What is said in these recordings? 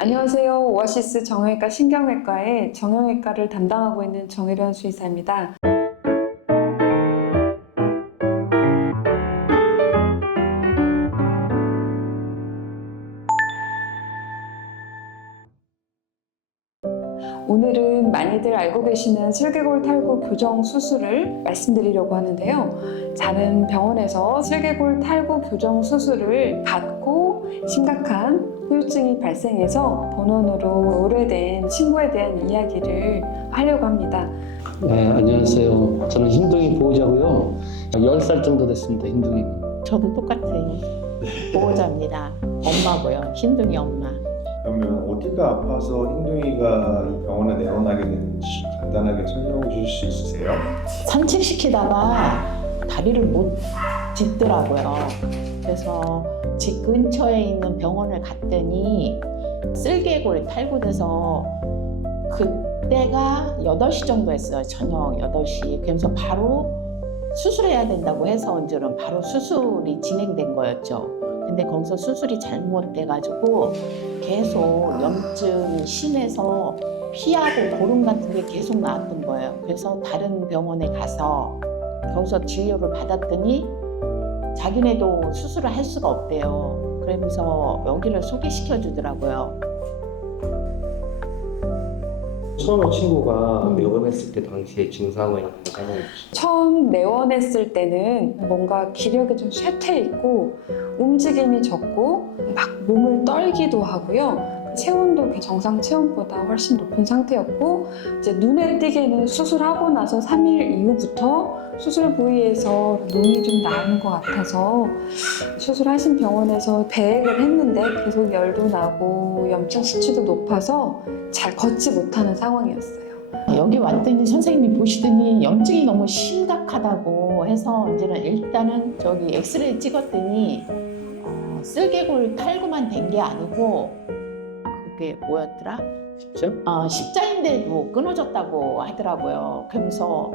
안녕하세요. 오아시스 정형외과 신경외과의 정형외과를 담당하고 있는 정혜련 수의사입니다. 오늘은 많이들 알고 계시는 슬개골 탈구 교정 수술을 말씀드리려고 하는데요. 다른 병원에서 슬개골 탈구 교정 수술을 받고 심각한 후유증이 발생해서 본원으로 오래된 친구에 대한 이야기를 하려고 합니다. 네, 안녕하세요. 저는 흰둥이 보호자고요. 10살 정도 됐습니다, 흰둥이. 저도 똑같아요. 보호자입니다. 엄마고요. 흰둥이 엄마. 그러면 어디가 아파서 흰둥이가 이 병원에 내원하게 됐는지 간단하게 설명해 주실 수 있으세요? 산책시키다가 다리를 못 딛더라고요. 그래서 집 근처에 있는 병원을 갔더니 슬개골이 탈구돼서 그때가 8시 정도 했어요. 저녁 8시. 그래서 바로 수술해야 된다고 해서 이제는 바로 수술이 진행된 거였죠. 근데 거기서 수술이 잘못돼가지고 계속 염증이 심해서 피하고 고름 같은 게 계속 나왔던 거예요. 그래서 다른 병원에 가서 거기서 진료를 받았더니 자기네도 수술을 할 수가 없대요. 그러면서 여기를 소개시켜 주더라고요. 처음에 친구가 내원했을 때 당시에 증상을 설명해 주시죠. 처음 내원했을 때는 뭔가 기력이 좀 쇠퇴해 있고 움직임이 적고 막 몸을 떨기도 하고요. 체온도 정상 체온보다 훨씬 높은 상태였고 이제 눈에 띄게는 수술하고 나서 3일 이후부터 수술 부위에서 눈이 좀 나오는 것 같아서 수술하신 병원에서 배액을 했는데 계속 열도 나고 염증 수치도 높아서 잘 걷지 못하는 상황이었어요. 여기 왔더니 선생님이 보시더니 염증이 너무 심각하다고 해서 이제는 일단은 저기 엑스레이 찍었더니 슬개골 탈구만 된 게 아니고 그게 뭐였더라? 십자인대도 끊어졌다고 하더라고요. 그러면서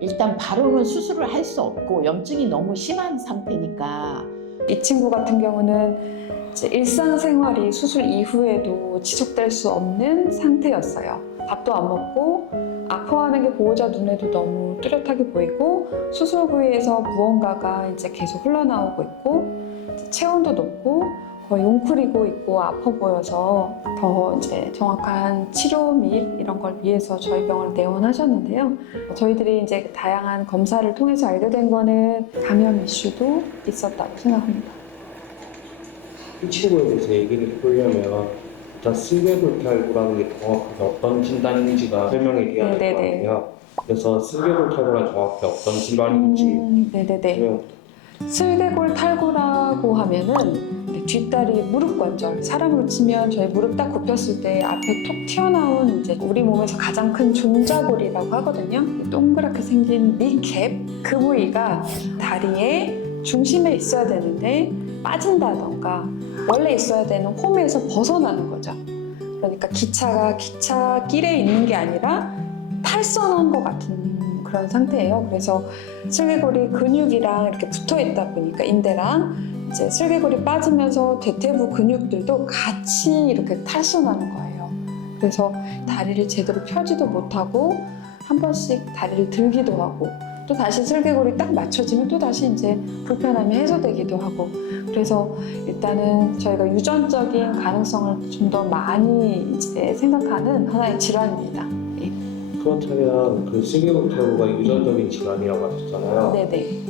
일단 바로는 수술을 할 수 없고 염증이 너무 심한 상태니까. 이 친구 같은 경우는 이제 일상생활이 수술 이후에도 지속될 수 없는 상태였어요. 밥도 안 먹고 아파하는 게 보호자 눈에도 너무 뚜렷하게 보이고 수술 부위에서 무언가가 이제 계속 흘러나오고 있고 체온도 높고 거의 웅크리고 있고 아파 보여서 더 이제 정확한 치료 및 이런 걸 위해서 저희 병원을 내원하셨는데요. 저희들이 이제 다양한 검사를 통해서 알게 된 거는 감염 이슈도 있었다고 생각합니다. 이 친구에 대해서 얘기를 해보려면 일단 슬개골 탈구라는 게 정확하게 어떤 진단인지가 설명이 돼야 될 것 네네네. 같아요. 그래서 슬개골 탈구가 정확히 어떤 질환인지 네네네. 설명. 슬개골 탈구라고 하면은 뒷다리 무릎 관절, 사람으로 치면 저희 무릎 딱 굽혔을 때 앞에 톡 튀어나온 이제 우리 몸에서 가장 큰 종자골이라고 하거든요. 동그랗게 생긴 니캡, 그 부위가 다리의 중심에 있어야 되는데 빠진다던가 원래 있어야 되는 홈에서 벗어나는 거죠. 그러니까 기차가 기차길에 있는 게 아니라 탈선한 것 같은 그런 상태예요. 그래서 슬개골이 근육이랑 이렇게 붙어 있다 보니까 인대랑 이제 슬개골이 빠지면서 대퇴부 근육들도 같이 이렇게 탈선하는 거예요. 그래서 다리를 제대로 펴지도 못하고 한 번씩 다리를 들기도 하고 또 다시 슬개골이 딱 맞춰지면 또 다시 이제 불편함이 해소되기도 하고 그래서 일단은 저희가 유전적인 가능성을 좀 더 많이 이제 생각하는 하나의 질환입니다. 그렇다면 그 슬개골 탈구가 유전적인 질환이라고 하셨잖아요. 네네.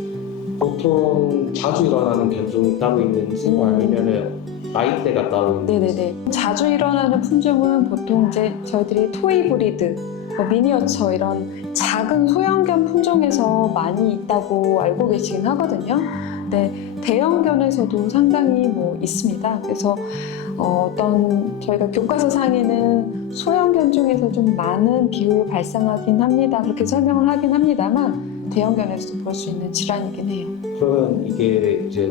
보통 자주 일어나는 견종이 따로 있는지 아니면은 나이대가 따로 있는지. 네네네. 자주 일어나는 품종은 보통 이제 저희들이 토이 브리드, 미니어처 이런 작은 소형견 품종에서 많이 있다고 알고 계시긴 하거든요. 근데 대형견에서도 상당히 있습니다. 그래서 어떤 저희가 교과서 상에는 소형견 중에서 좀 많은 비율로 발생하긴 합니다. 그렇게 설명을 하긴 합니다만 대형견에서도 볼 수 있는 질환이긴 해요. 그러면 이게 이제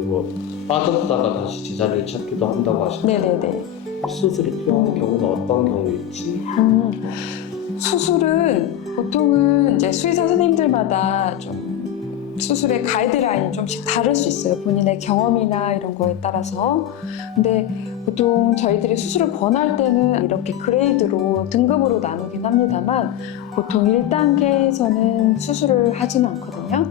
빠졌다가 다시 제자리를 찾기도 한다고 하셨나요? 네네네. 수술이 필요한 경우는 어떤 경우일지? 수술은 보통은 이제 수의사 선생님들마다 좀 수술의 가이드라인이 좀씩 다를 수 있어요. 본인의 경험이나 이런 거에 따라서. 근데 보통 저희들이 수술을 권할 때는 이렇게 그레이드로 등급으로 나누긴 합니다만 보통 1단계에서는 수술을 하지는 않거든요.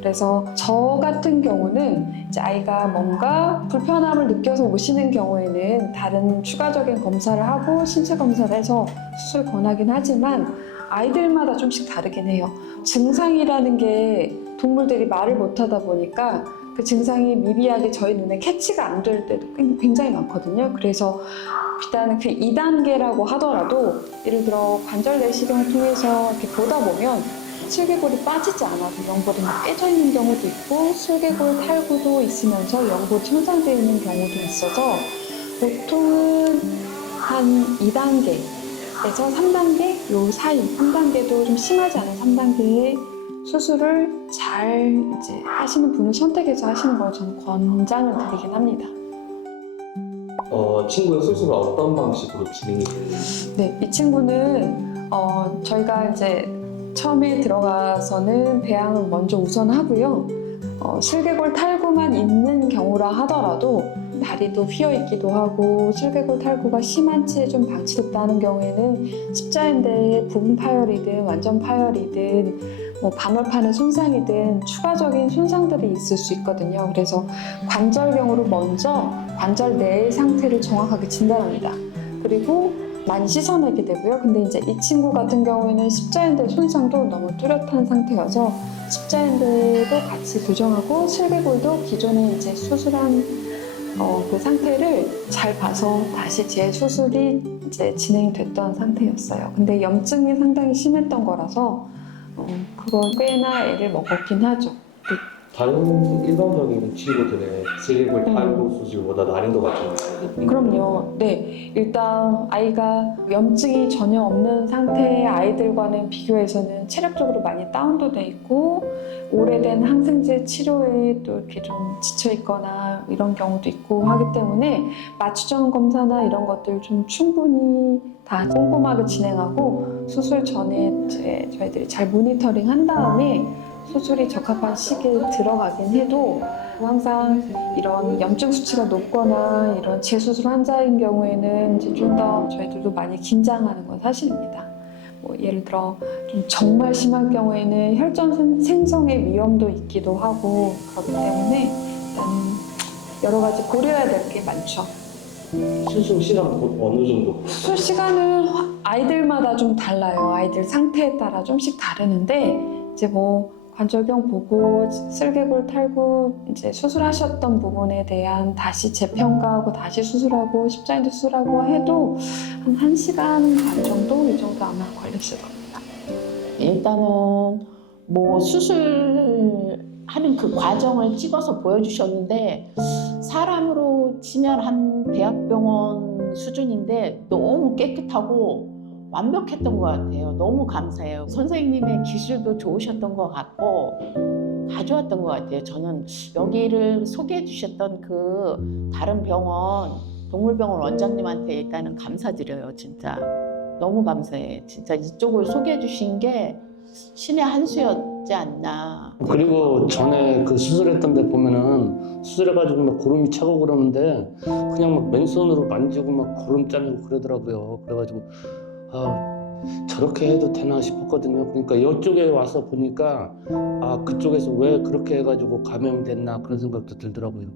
그래서 저 같은 경우는 이제 아이가 뭔가 불편함을 느껴서 오시는 경우에는 다른 추가적인 검사를 하고 신체 검사를 해서 수술 권하긴 하지만 아이들마다 좀씩 다르긴 해요. 증상이라는 게 동물들이 말을 못하다 보니까 그 증상이 미비하게 저희 눈에 캐치가 안 될 때도 굉장히 많거든요. 그래서 일단은 그 2단계라고 하더라도 예를 들어 관절 내시경을 통해서 이렇게 보다 보면 슬개골이 빠지지 않아도 연골이 막 깨져 있는 경우도 있고 슬개골 탈구도 있으면서 연골이 손상되어 있는 경우도 있어서 보통은 한 2단계에서 3단계 요 사이 3단계도 좀 심하지 않은 3단계의 수술을 잘 이제 하시는 분을 선택해서 하시는 걸 저는 권장을 드리긴 합니다. 친구의 수술은 어떤 방식으로 진행이 되는지? 네, 이 친구는 저희가 이제 처음에 들어가서는 배양을 먼저 우선 하고요. 슬개골 탈구만 있는 경우라 하더라도 다리도 휘어 있기도 하고 슬개골 탈구가 심한 채 좀 방치됐다 하는 경우에는 십자인대의 부분 파열이든 완전 파열이든 뭐 반월판의 손상이든 추가적인 손상들이 있을 수 있거든요. 그래서 관절경으로 먼저 관절 내의 상태를 정확하게 진단합니다. 그리고 많이 씻어내게 되고요. 근데 이제 이 친구 같은 경우에는 십자인대 손상도 너무 뚜렷한 상태여서 십자인대도 같이 교정하고 슬개골도 기존에 이제 수술한 그 상태를 잘 봐서 다시 재수술이 이제 진행됐던 상태였어요. 근데 염증이 상당히 심했던 거라서 그거 꽤나 애를 먹었긴 하죠. 다른 일반적인 친구들의 슬개골 탈구 수술보다 난이도가 좀 그럼요. 네. 일단 아이가 염증이 전혀 없는 상태의 아이들과는 비교해서는 체력적으로 많이 다운도 돼 있고 오래된 항생제 치료에 또 이렇게 좀 지쳐 있거나 이런 경우도 있고 하기 때문에 맞추정 검사나 이런 것들 좀 충분히 다 꼼꼼하게 진행하고 수술 전에 이제 저희들이 잘 모니터링 한 다음에 수술이 적합한 시기에 들어가긴 해도 항상 이런 염증 수치가 높거나 이런 재수술 환자인 경우에는 이제 좀 더 저희들도 많이 긴장하는 건 사실입니다. 뭐 예를 들어 좀 정말 심한 경우에는 혈전 생성의 위험도 있기도 하고 그렇기 때문에 일단 여러 가지 고려해야 될 게 많죠. 수술 시간은 어느 정도? 수술 시간은 아이들마다 좀 달라요. 아이들 상태에 따라 좀씩 다르는데 이제 뭐 관절경 보고 슬개골 탈구 이제 수술하셨던 부분에 대한 다시 재평가하고 다시 수술하고 십자인대 수술하고 해도 한 1시간 반 정도 이 정도 아마 걸렸을 겁니다. 일단은 뭐 수술하는 그 과정을 찍어서 보여주셨는데 사람으로 치면 한 대학병원 수준인데 너무 깨끗하고 완벽했던 것 같아요. 너무 감사해요. 선생님의 기술도 좋으셨던 것 같고 다 좋았던 것 같아요. 저는 여기를 소개해 주셨던 그 다른 병원 동물병원 원장님한테 일단은 감사드려요. 진짜 너무 감사해. 진짜 이쪽을 소개해 주신 게 신의 한 수였지 않나. 그리고 전에 그 수술했던 데 보면은 수술해가지고 막 고름이 차고 그러는데 그냥 막 맨손으로 만지고 막 고름 짜내고 그러더라고요. 그래가지고 저렇게 해도 되나 싶었거든요. 그러니까 이쪽에 와서 보니까 그쪽에서 왜 그렇게 해가지고 감염이 됐나 그런 생각도 들더라고요.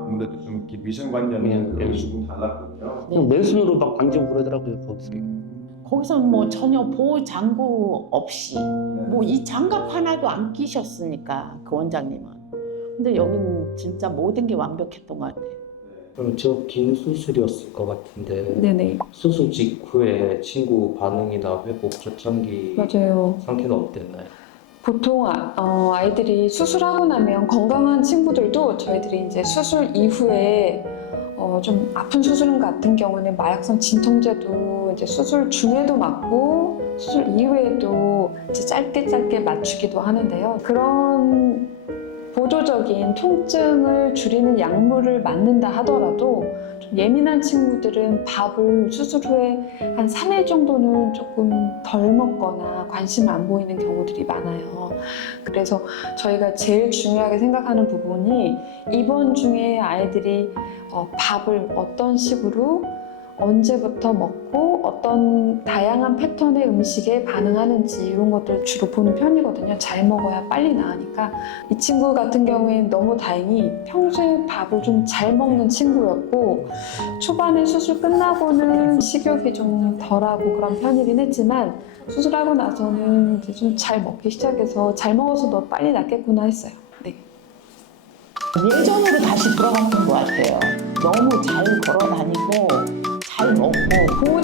아무래도 좀 이렇게 위생관념이 예. 조금 달랐군요. 그냥 맨손으로 막 만지고 그러더라고요. 거기서. 거기서 뭐 전혀 보호 장구 없이 뭐 이 장갑 하나도 안 끼셨으니까 그 원장님은. 근데 여기는 진짜 모든 게 완벽했던 것 같아요. 그럼 저 긴 수술이었을 것 같은데 네네. 수술 직후에 친구 반응이나 회복 초창기 맞아요. 상태는 어땠나요? 보통 아이들이 수술하고 나면 건강한 친구들도 저희들이 이제 수술 이후에 좀 아픈 수술 같은 경우는 마약성 진통제도 이제 수술 중에도 맞고 수술 이후에도 이제 짧게 맞추기도 하는데요. 그런 보조적인 통증을 줄이는 약물을 맞는다 하더라도 좀 예민한 친구들은 밥을 수술 후에 한 3일 정도는 조금 덜 먹거나 관심 안 보이는 경우들이 많아요. 그래서 저희가 제일 중요하게 생각하는 부분이 입원 중에 아이들이 밥을 어떤 식으로 언제부터 먹고 어떤 다양한 패턴의 음식에 반응하는지 이런 것들 주로 보는 편이거든요. 잘 먹어야 빨리 나으니까. 이 친구 같은 경우에는 너무 다행히 평소에 밥을 좀 잘 먹는 친구였고 초반에 수술 끝나고는 식욕이 좀 덜하고 그런 편이긴 했지만 수술하고 나서는 이제 좀 잘 먹기 시작해서 잘 먹어서 너 빨리 낫겠구나 했어요. 네. 예전으로 다시 돌아가는 것 같아요. 너무 잘 걸어 다니고 잘 먹고